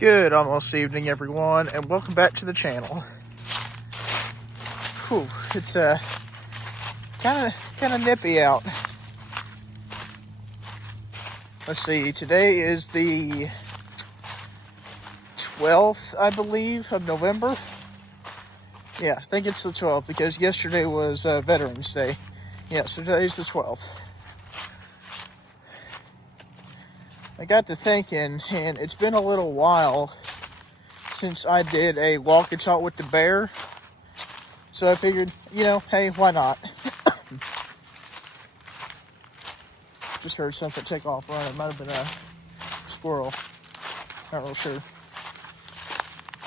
Good almost evening, everyone, and welcome back to the channel. Whew, it's kind of nippy out. Let's see, today is the 12th, I believe, of November. Yeah, I think it's the 12th because yesterday was Veterans Day. Yeah, so today's the 12th. I got to thinking, and it's been a little while since I did a walk and talk with the bear. So I figured, hey, why not? Just heard something take off running. It might have been a squirrel. Not real sure.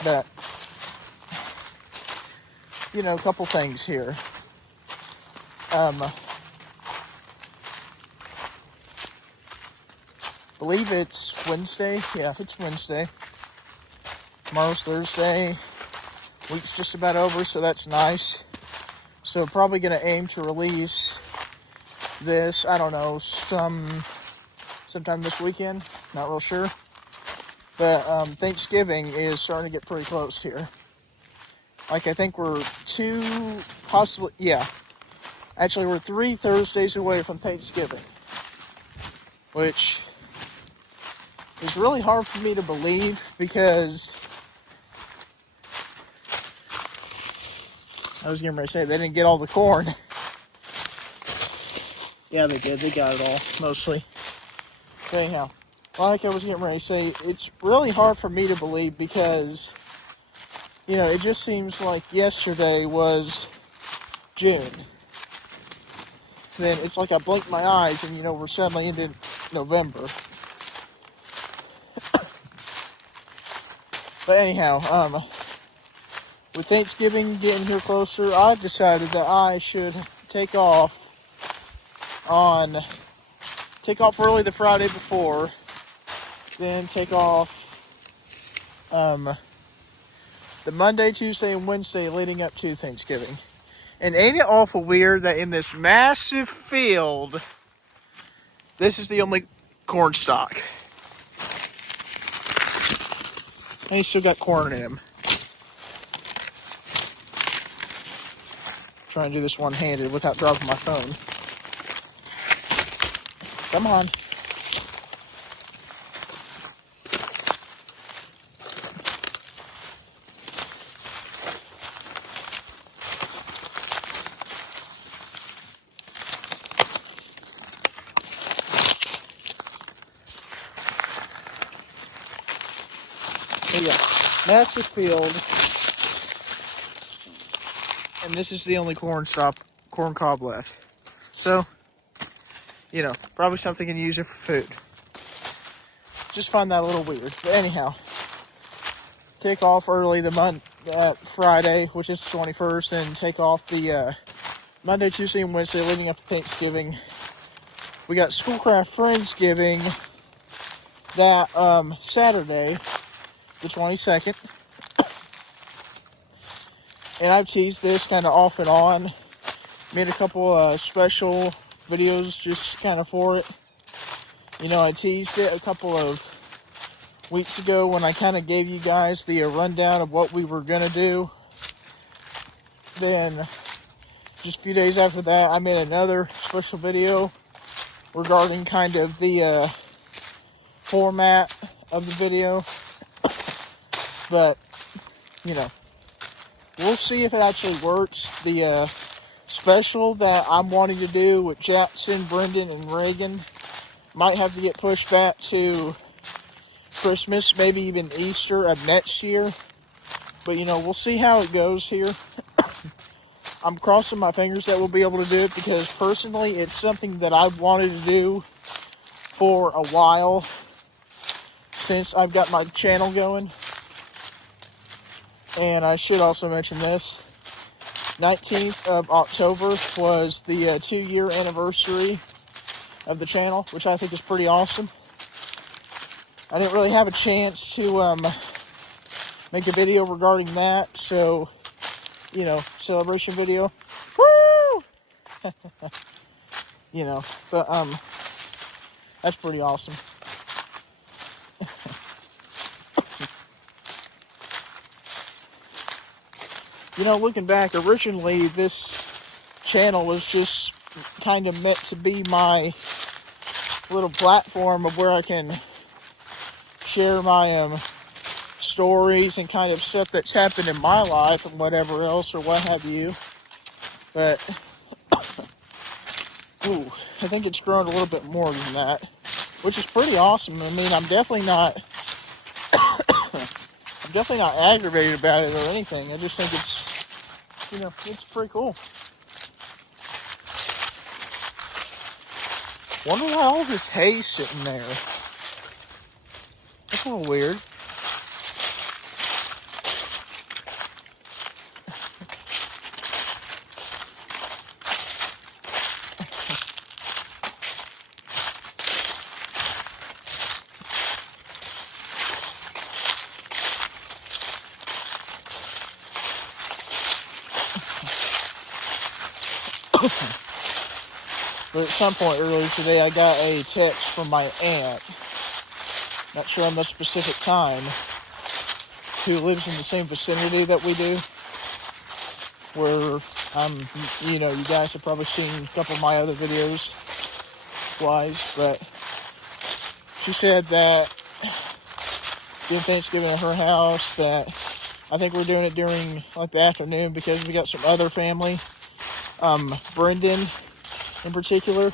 But, a couple things here. Believe it's Wednesday. Yeah, it's Wednesday. Tomorrow's Thursday. Week's just about over, so that's nice. So probably going to aim to release this, I don't know, sometime this weekend. Not real sure. But Thanksgiving is starting to get pretty close here. Like, I think we're we're 3 Thursdays away from Thanksgiving. Which is really hard for me to believe because I was getting ready to say they didn't get all the corn. Yeah, they did. They got it all, mostly. But anyhow, like I was getting ready to say, it's really hard for me to believe because, it just seems like yesterday was June. Then it's like I blinked my eyes and, we're suddenly into November. But anyhow, with Thanksgiving getting here closer, I've decided that I should take off early the Friday before, then take off the Monday, Tuesday, and Wednesday leading up to Thanksgiving. And ain't it awful weird that in this massive field, this is the only corn stalk? And he's still got corn in him. Trying to do this one-handed without dropping my phone. Come on. So yeah, massive field. And this is the only corn cob left. So, probably something you can use it for food. Just find that a little weird. But anyhow, take off early the Friday, which is the 21st, and take off the Monday, Tuesday, and Wednesday leading up to Thanksgiving. We got Schoolcraft Friendsgiving that Saturday, the 22nd. And I've teased this kind of off and on. Made a couple special videos just kind of for it. I teased it a couple of weeks ago when I kind of gave you guys the rundown of what we were going to do. Then, just a few days after that, I made another special video regarding kind of the format of the video. But, we'll see if it actually works. The special that I'm wanting to do with Jackson, Brendan, and Reagan might have to get pushed back to Christmas, maybe even Easter of next year. But, we'll see how it goes here. I'm crossing my fingers that we'll be able to do it because personally it's something that I've wanted to do for a while since I've got my channel going. And I should also mention this. 19th of October was the 2-year anniversary of the channel, which I think is pretty awesome. I didn't really have a chance to make a video regarding that, so, celebration video. Woo! But, that's pretty awesome. You know, looking back, originally this channel was just kind of meant to be my little platform of where I can share my stories and kind of stuff that's happened in my life and whatever else or what have you. But ooh, I think it's grown a little bit more than that, which is pretty awesome. I mean, I'm definitely not aggravated about it or anything. I just think it's, you know, it's pretty cool. Wonder why all this hay's sitting there. That's a little weird. But at some point earlier today, I got a text from my aunt, not sure on the specific time, who lives in the same vicinity that we do, where you know, you guys have probably seen a couple of my other videos twice, but she said that doing Thanksgiving at her house, that I think we're doing it during like the afternoon because we got some other family, Brendan in particular,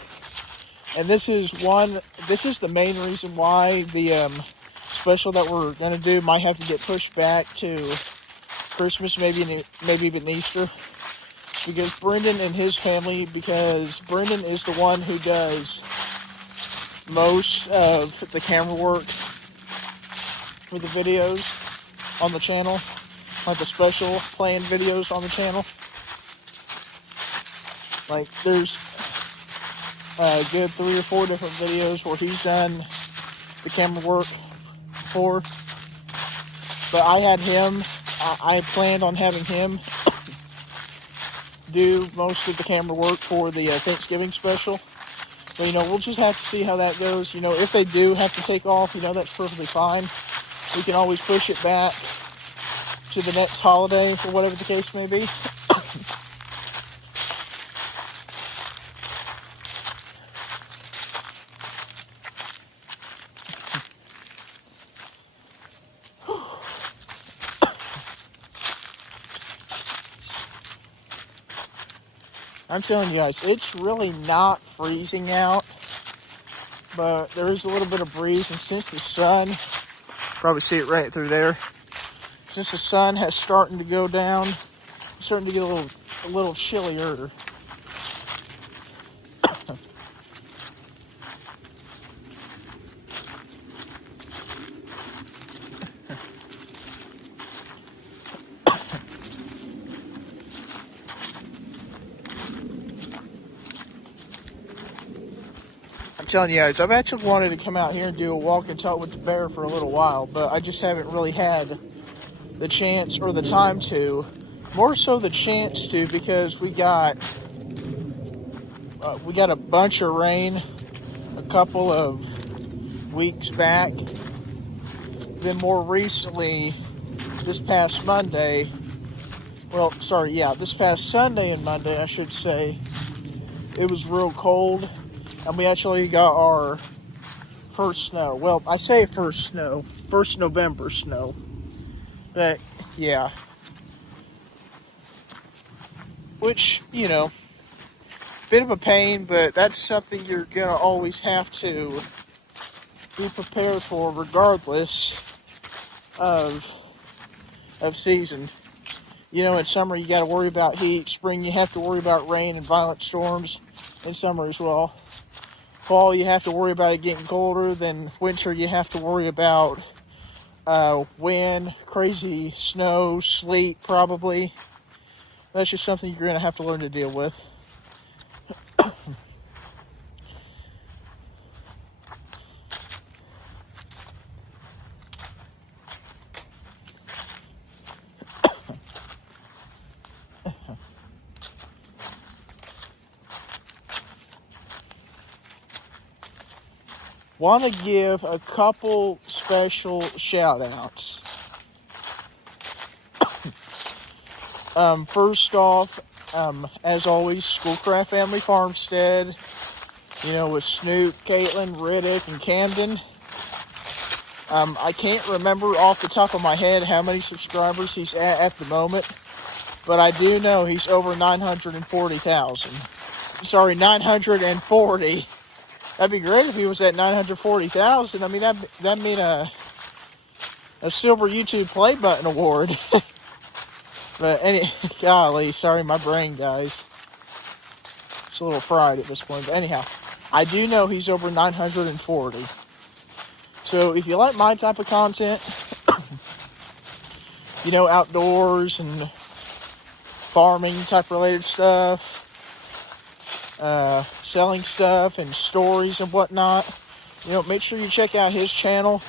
and this is the main reason why the special that we're going to do might have to get pushed back to Christmas, maybe even Easter, because Brendan and his family, because Brendan is the one who does most of the camera work for the videos on the channel, like the special planned videos on the channel. Like, there's a good 3 or 4 different videos where he's done the camera work for. But I had planned on having him do most of the camera work for the Thanksgiving special. But, you know, we'll just have to see how that goes. You know, if they do have to take off, you know, that's perfectly fine. We can always push it back to the next holiday or whatever the case may be. I'm telling you guys, it's really not freezing out, but there is a little bit of breeze, and since the sun, probably see it right through there, since the sun has starting to go down, it's starting to get a little chillier. I'm telling you guys, I've actually wanted to come out here and do a walk and talk with the bear for a little while, but I just haven't really had the chance or the time to. More so the chance to, because we got a bunch of rain a couple of weeks back. Then more recently, this past Sunday and Monday, I should say, it was real cold, and we actually got our first snow. Well, I say first November snow. But, yeah. Which, you know, bit of a pain, but that's something you're going to always have to be prepared for regardless of season. You know, in summer you got to worry about heat. Spring you have to worry about rain and violent storms. In summer as well. Fall you have to worry about it getting colder. Then winter you have to worry about wind, crazy snow, sleet probably. That's just something you're going to have to learn to deal with. Want to give a couple special shout outs. First off, as always, Schoolcraft Family Farmstead, with Snoop, Caitlin, Riddick, and Camden. I can't remember off the top of my head how many subscribers he's at the moment, but I do know he's over 940,000. Sorry, 940. That'd be great if he was at 940,000. I mean, that'd mean a silver YouTube play button award. But golly, sorry, my brain, guys. It's a little fried at this point. But anyhow, I do know he's over 940. So if you like my type of content, outdoors and farming type related stuff, selling stuff and stories and whatnot, make sure you check out his channel.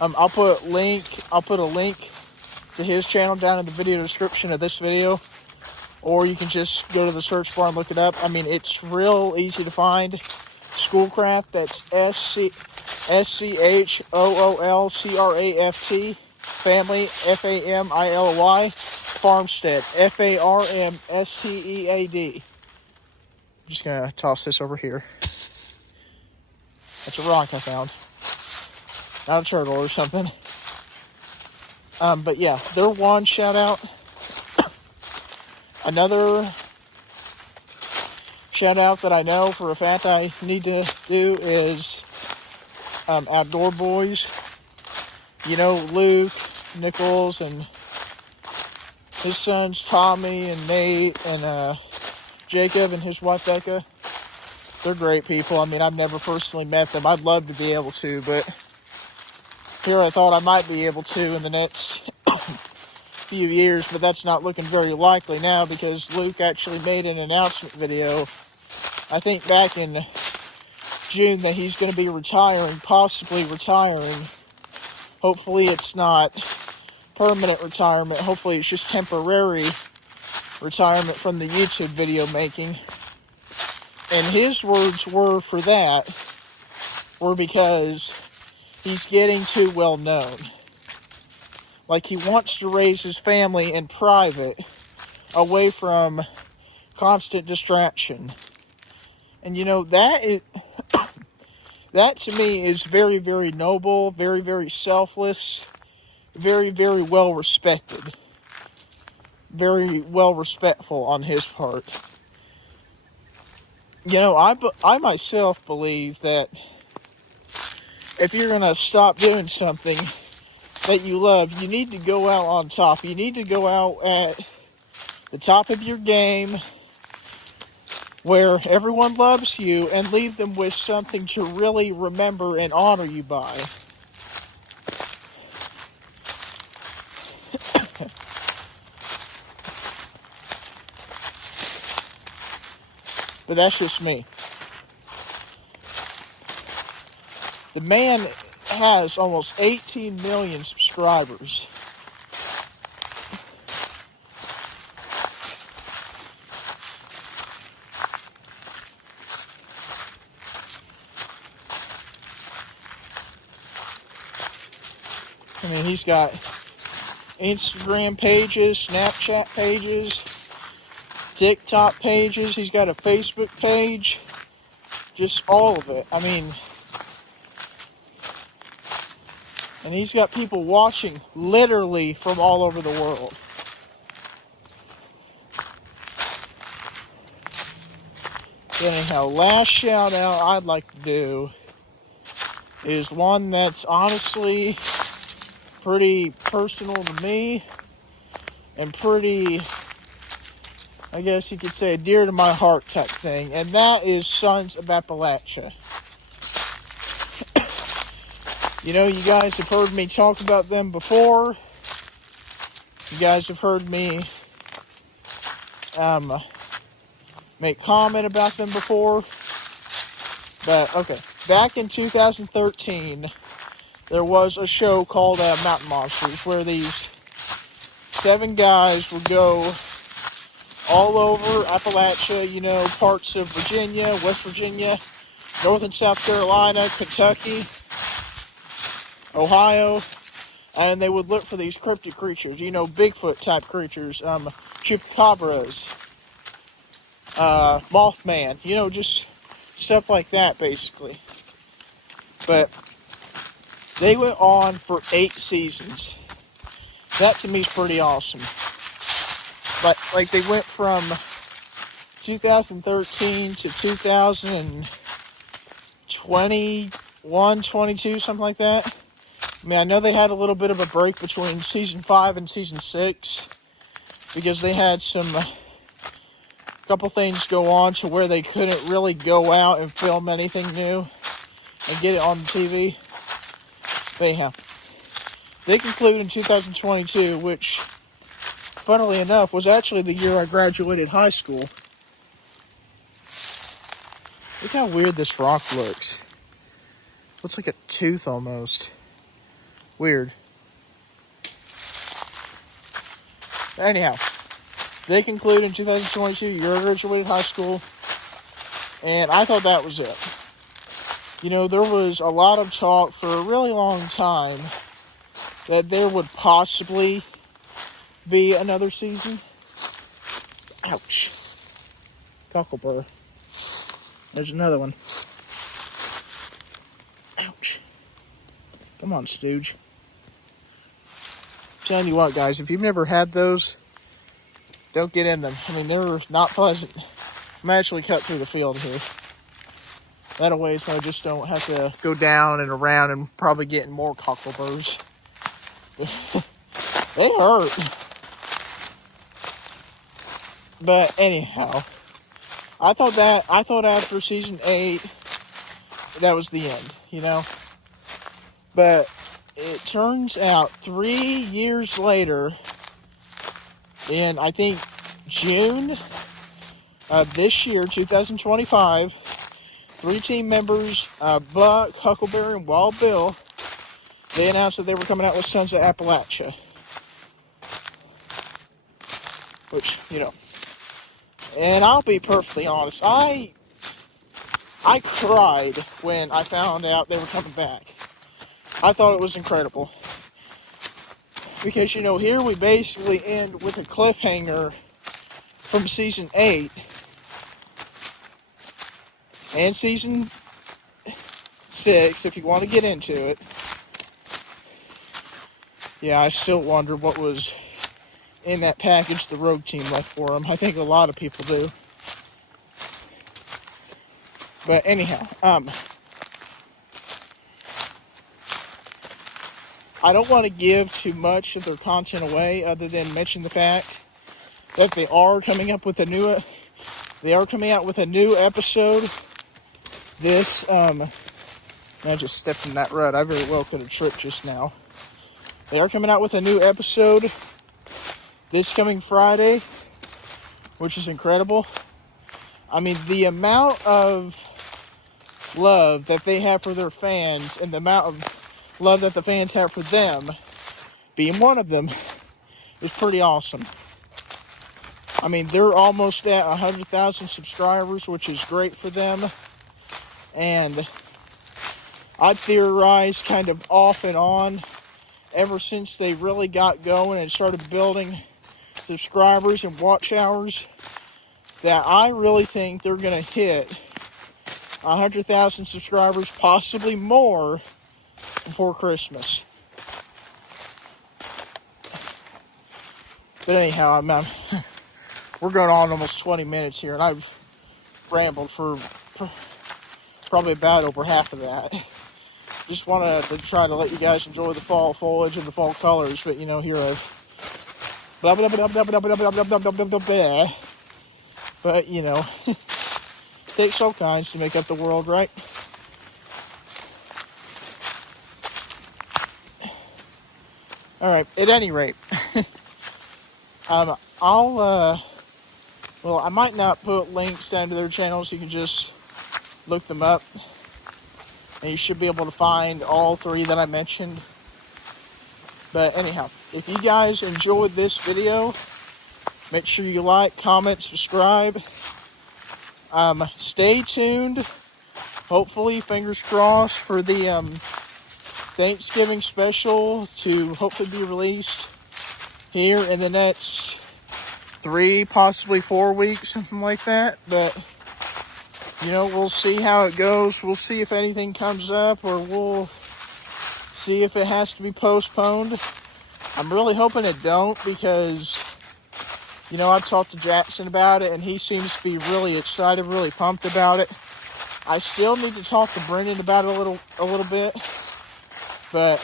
I'll put a link to his channel down in the video description of this video, or you can just go to the search bar and look it up. I mean, it's real easy to find. Schoolcraft, that's SCHOOLCRAFT, family, FAMILY, farmstead, FARMSTEAD. I'm just gonna toss this over here. That's a rock I found, not a turtle or something. But yeah, they're one shout out. Another shout out that I know for a fact I need to do is Outdoor Boys. Luke, Nichols, and his sons Tommy and Nate and Jacob and his wife Becca. They're great people. I mean, I've never personally met them. I'd love to be able to, but here I thought I might be able to in the next few years, but that's not looking very likely now because Luke actually made an announcement video, I think back in June, that he's going to be possibly retiring. Hopefully it's not permanent retirement. Hopefully it's just temporary retirement from the YouTube video making. And his words were because he's getting too well known. Like, he wants to raise his family in private, away from constant distraction. And that to me is very, very noble, very, very selfless, very, very well respected. Very well respectful on his part. I myself believe that if you're going to stop doing something that you love, you need to go out on top. You need to go out at the top of your game where everyone loves you and leave them with something to really remember and honor you by. But that's just me. The man has almost 18 million subscribers. I mean, he's got Instagram pages, Snapchat pages, TikTok pages. He's got a Facebook page. Just all of it. I mean, and he's got people watching literally from all over the world. Anyhow, last shout out I'd like to do is one that's honestly pretty personal to me and pretty, I guess you could say, dear to my heart type thing, and that is Sons of Appalachia. You guys have heard me talk about them before. You guys have heard me make comment about them before. But, okay, back in 2013, there was a show called Mountain Monsters, where these 7 guys would go all over Appalachia, parts of Virginia, West Virginia, North and South Carolina, Kentucky, Ohio, and they would look for these cryptid creatures, Bigfoot type creatures, chupacabras, Mothman, just stuff like that, basically. But they went on for 8 seasons. That to me is pretty awesome. But like they went from 2013 to 2021, 22, something like that. I mean, I know they had a little bit of a break between season 5 and season 6 because they had a couple things go on to where they couldn't really go out and film anything new and get it on the TV. But anyhow, they conclude in 2022, which, funnily enough, was actually the year I graduated high school. Look how weird this rock looks. Looks like a tooth almost. Weird. Anyhow, they conclude in 2022, year I graduated high school, and I thought that was it. There was a lot of talk for a really long time that there would possibly be another season. Ouch. Cocklebur. There's another one. Ouch. Come on, Stooge. I'm telling you what, guys, if you've never had those, don't get in them. I mean, they're not pleasant. I'm actually cut through the field here. That way, so I just don't have to go down and around and probably getting more cockleburs. They hurt. But anyhow, I thought after season 8, that was the end, But it turns out 3 years later, in I think June of this year, 2025, 3 team members, Buck, Huckleberry, and Wild Bill, they announced that they were coming out with Sons of Appalachia. Which, and I'll be perfectly honest, I cried when I found out they were coming back. I thought it was incredible. Because, here we basically end with a cliffhanger from season 8 and season 6, if you want to get into it. Yeah, I still wonder what was in that package the Rogue Team left for them. I think a lot of people do. But anyhow, I don't want to give too much of their content away other than mention the fact that they are coming out with a new episode. I just stepped in that rut. I very well could have tripped just now. They are coming out with a new episode this coming Friday, which is incredible. I mean, the amount of love that they have for their fans and the amount of love that the fans have for them, being one of them, is pretty awesome. I mean, they're almost at 100,000 subscribers, which is great for them. And I've theorized kind of off and on ever since they really got going and started building subscribers and watch hours that I really think they're going to hit 100,000 subscribers, possibly more, before Christmas. But anyhow, we're going on almost 20 minutes here, and I've rambled for probably about over half of that. Just wanted to try to let you guys enjoy the fall foliage and the fall colors, but here I've blah blah blah blah blah blah blah blah blah blah blah blah. But it takes all kinds to make up the world, right? All right. At any rate, I might not put links down to their channels. You can just look them up. And you should be able to find all 3 that I mentioned. But anyhow, if you guys enjoyed this video, make sure you like, comment, subscribe. Stay tuned. Hopefully, fingers crossed, for the Thanksgiving special to hopefully be released here in the next 3, possibly 4 weeks, something like that. But, you know, we'll see how it goes. We'll see if anything comes up, or we'll see if it has to be postponed. I'm really hoping it don't, because, you know, I've talked to Jackson about it, and he seems to be really excited, really pumped about it. I still need to talk to Brendan about it a little bit, but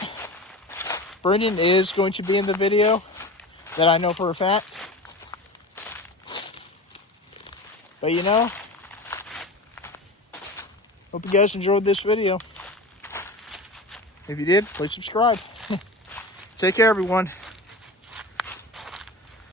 Brendan is going to be in the video, that I know for a fact. But, you know, hope you guys enjoyed this video. If you did, please subscribe. Take care, everyone.